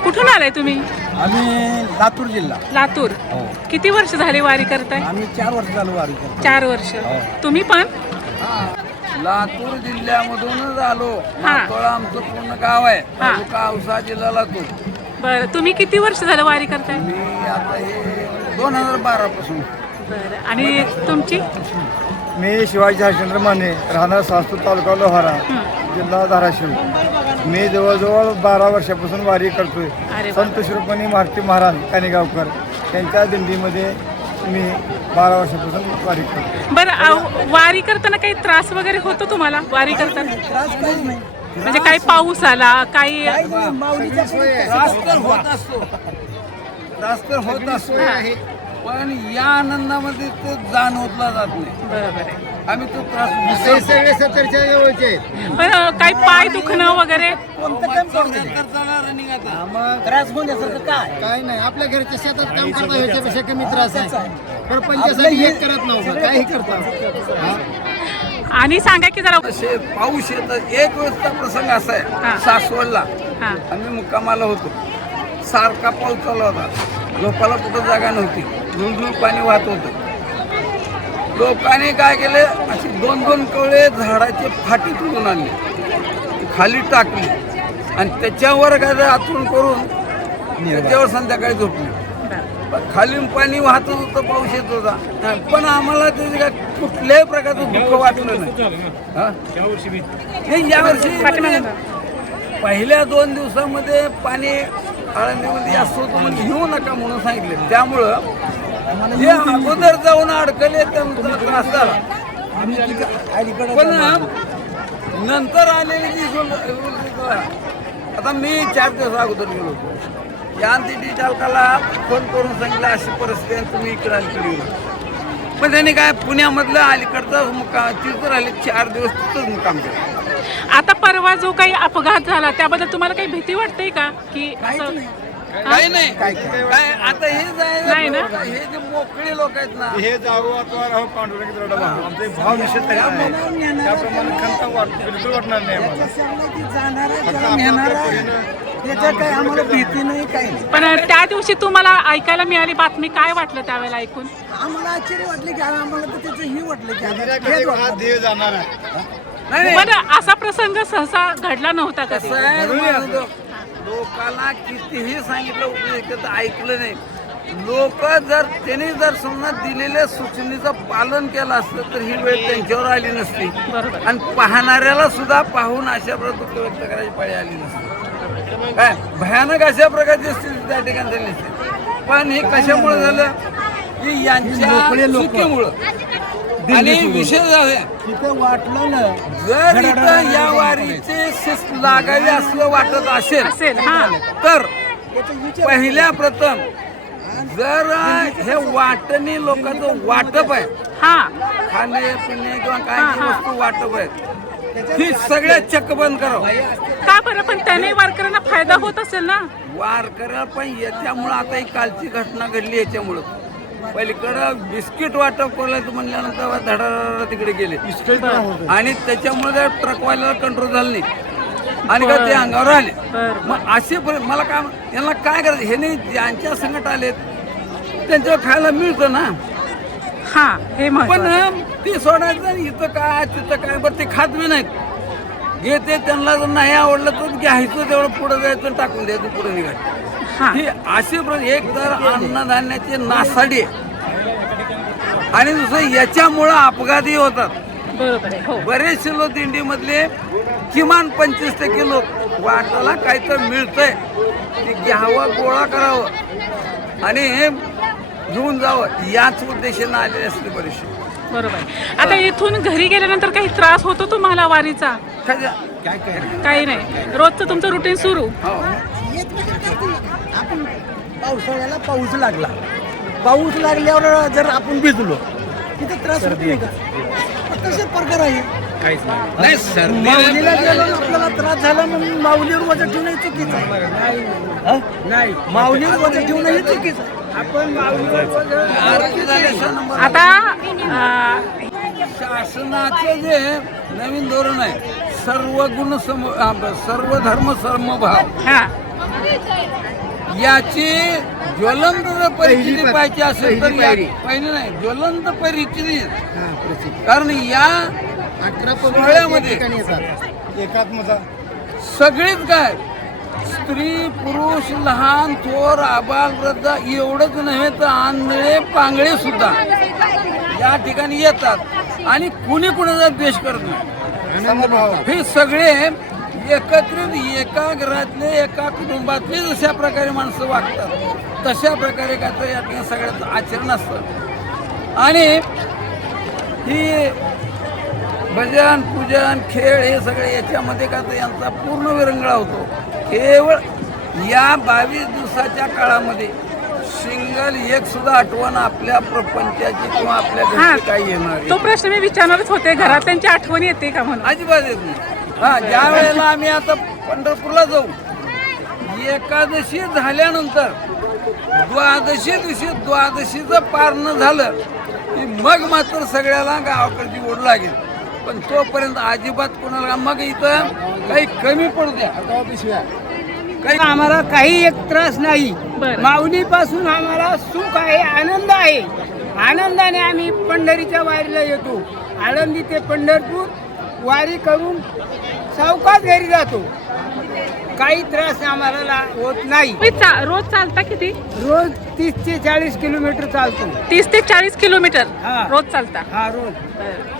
कुठून आलाय तुम्ही? आम्ही लातूर जिल्हा. लातूर. हो. किती वर्ष झाली वारी करताय? आम्ही 4 वर्ष झालो वारी करतो. 4 वर्ष. हो. तुम्ही पण? लातूर जिल्ह्यामधूनच आलो. हा. मातोळा आमचं पूर्ण गाव आहे. हा. तालुका औसा, जिल्हा लातूर. बरं, तुम्ही किती वर्ष झालं वारी करताय? मी आता हे 2012 पासून. बरं, आणि तुमची? मी शिवाजी हरिश्चंद्र माने, राहणार सास्तूर, तालुका लोहारा, जिल्हा धाराशिव. मी जवळजवळ 12 वर्षापासून वारी करतोय. अरे वा. संत शिरोमणी मारुती महाराज कानेगावकर त्यांच्या दिंडीमध्ये मी 12 वर्षापासून वारी करतो. बरं, वारी करताना काही त्रास वगैरे होतो तुम्हाला वारी करताना? त्रास काही नाही. म्हणजे काही पाऊस आला, काही? त्रास तर होत असतो. त्रास तर होत असतो. पण या आनंदामध्ये तो जाणवतला जात नाही. बरोबर आहे. आम्ही तो त्रास सगळे 70च्या जवळचे. बरं, काही पाय दुखणं वगैरे? रनिंग आता त्रास होण्यासारखं काय नाही. आपल्या घरच्या शेतात काम करता ह्याच्यापेक्षा कमी त्रास आहे. परपंचासाठी एक करत नव्हतं, काही करता. आणि सांगा की जरा. असे पाऊस येतात. एक वेळचा प्रसंग असा हा. आहे, सासवडला हां. आम्ही मुक्कामाला होतो. सारखा पाऊस चालू होता. झोपाला कुठं जागा नव्हती. झुळझुळ पाणी वाहत होतं. लोकांनी काय केले, अशी 2-2 कवळे झाडाचे फाटी तुडून आणले, खाली टाकली आणि त्याच्यावर काय आतून करून त्याच्यावर संध्याकाळी झोपली. खाली पाणी वाहतच होतं, पाऊस येत होता. पण आम्हाला त्याचे काय कुठल्याही प्रकारचं दुःख वाटलं नाही. यावर्षी पहिल्या 2 दिवसामध्ये पाणी आळंदीमध्ये जास्त होतं, म्हणजे घेऊ नका म्हणून सांगितले. त्यामुळं जे अगोदर जाऊन अडकले त्यांचा त्रास झाला. पण नंतर आलेली जी आता मी 4 दिवस अगोदर गेलो होतो. या अंतिटी चालकाला फोन करून सांगितलं अशी परिस्थिती आहे, तुम्ही इकडे अलीकडे गेलो. पण त्यांनी काय पुण्यामधलं अलीकडचं मुक्काम तिथं राहिले 4 दिवस तिथंच मुक्काम केला. आता परवा जो काही अपघात झाला त्याबद्दल तुम्हाला काही भीती वाटते का? की असं काही नाही. काय आता हे नाही ना? हे जे मोकळे लोक आहेत ना, हे जागो आता राहू पांडुरंग दरोडा बांधू. आमचे भाव निश्चित त्याप्रमाणे खंत वाटणार नाही आम्हाला. त्याच्या काही आम्हाला भीती नाही, काही नाही. पण त्या दिवशी तुम्हाला ऐकायला मिळाली बातमी, काय वाटलं त्यावेळेला ऐकून? आम्हाला आश्चर्य वाटले की आम्हाला तर त्याचं ही वाटलं की हा देव जाणार आहे. नाही. पण असा प्रसंग सहसा घडला नव्हता कधी. कसं आहे, लोकांना कितीही सांगितलं उपयोग ऐकलं नाही. लोक जर त्यांनी जर समजा दिलेल्या सूचनेचं पालन केलं असतं तर ही वेळ त्यांच्यावर आली नसती. बरोबर. आणि पाहणाऱ्याला सुद्धा पाहून अशा प्रकारे दुःख व्यक्त करायची पाळी आली नसती. काय भयानक अशा प्रकारची स्थिती त्या ठिकाणी झाली नसते. पण हे कशामुळे झालं की यांच्या चुकीमुळं. आणि विशेष तिथे वाटलं ना, जर इथं या वारीचे शिस्त लागावी असं वाटत असेल हां. तर पहिल्या प्रथम जर हे वाटणी लोकांचं वाटप आहे, हां. खाणे पिणे किंवा काही वस्तू वाटप आहे, ही सगळ्यात चक्क बंद करावं. का बरं? पण त्याने वारकऱ्यांना फायदा होत असेल ना? वारकऱ्या पण याच्यामुळं आता ही कालची घटना घडली याच्यामुळं. पलीकडं बिस्किट वाटप करायचं म्हणल्यानंतर धडा तिकडे गेले आणि त्याच्यामुळे त्या ट्रकवाल्याला कंट्रोल झालं नाही आणि का ते अंगावर आले. मग असे मला काय यांना काय करायचं, हे नाही ज्यांच्या संकट आलेत त्यांच्यावर खायला मिळतं ना. हा, हे पण ते सोडायचं आणि इथं काय तिथं काय, बरं ते खात बी नाहीत. घेते, त्यांना जर नाही आवडलं तर घ्यायचं, तेवढं पुढं जायचं टाकून द्यायचं, पुढे निघायचं. ही अशी एक तर अन्नधान्याची नासाडी आणि दुसरं याच्यामुळं अपघातही होतात. बरेचसे लोक दिंडीमधले किमान 25% लोक वाटाला काहीतरी मिळतंय ते घ्यावं, गोळा करावं आणि घेऊन जावं याच उद्देशानं आलेले असते बरेचसे. बरोबर. आता इथून घरी गेल्यानंतर काही त्रास होतो तुम्हाला वारीचा? काही नाही, रोजचं तुमचं रुटीन सुरू. आपण पावसाळ्याला पाऊस लागला, पाऊस लागल्यावर जर आपण भिजलो तिथे त्रास होत नाही का? तसे प्रकार आहे. नाही सर, माऊलीला गेलो आपल्याला त्रास झाला म्हणून माऊलीवर वजन ठेवणं हे चुकीचं आहे. नाही, माऊलीवर वजन ठेवणं हे चुकीचं आहे. आपण आता शासनाचे जे नवीन धोरण आहे, सर्व गुण सर्व धर्म समभाव, याची ज्वलंत जर परिस्थिती पाहिजे असेल तर पहिली नाही ज्वलंत परिस्थिती, कारण या 18 सोहळ्यामध्ये एकात्मता सगळीच काय स्त्री पुरुष लहान थोर आबाल वृद्ध एवढंच नव्हे तर आंधळे पांगळे सुद्धा या ठिकाणी येतात आणि कुणी कुणाचा द्वेष करत नाही. हे सगळे एकत्रित एका घरातले एका कुटुंबातले जशा प्रकारे माणसं वागतात तशा प्रकारे काय तर या ठिकाणी सगळ्याचं आचरण असतं. आणि ही भजन पूजन खेळ हे सगळे याच्यामध्ये का तर यांचा पूर्ण विरंगुळा होतो. केवळ या 22 दिवसाच्या काळामध्ये सिंगल एक सुद्धा आठवण आपल्या प्रपंचाची किंवा आपल्या हा, घरची काही येणार तो प्रश्न मी विचारणारच होते, घरात त्यांची आठवण येते का म्हणून. अजिबात येत नाही. हा, ज्या वेळेला आम्ही आता पंढरपूरला जाऊ, एकादशी झाल्यानंतर द्वादशी दिवशी द्वादशीचं पारणं झालं की मग मात्र सगळ्याला गावाकडची ओढ लागेल. पण तोपर्यंत अजिबात कोणाला मग इथं काही कमी पडू द्या काही आम्हाला काही एक त्रास नाही. बरं. माऊलीपासून आम्हाला सुख आहे, आनंद आहे. आनंदाने आम्ही पंढरीच्या वारीला येतो. आळंदी ते पंढरपूर वारी करून सावकाश घरी जातो. काही त्रास आम्हाला होत नाही. तुम्ही रोज चालता किती? रोज 30 ते 40 किलोमीटर चालतो. 30 ते 40 किलोमीटर हा. रोज चालता. हा रोज बरं.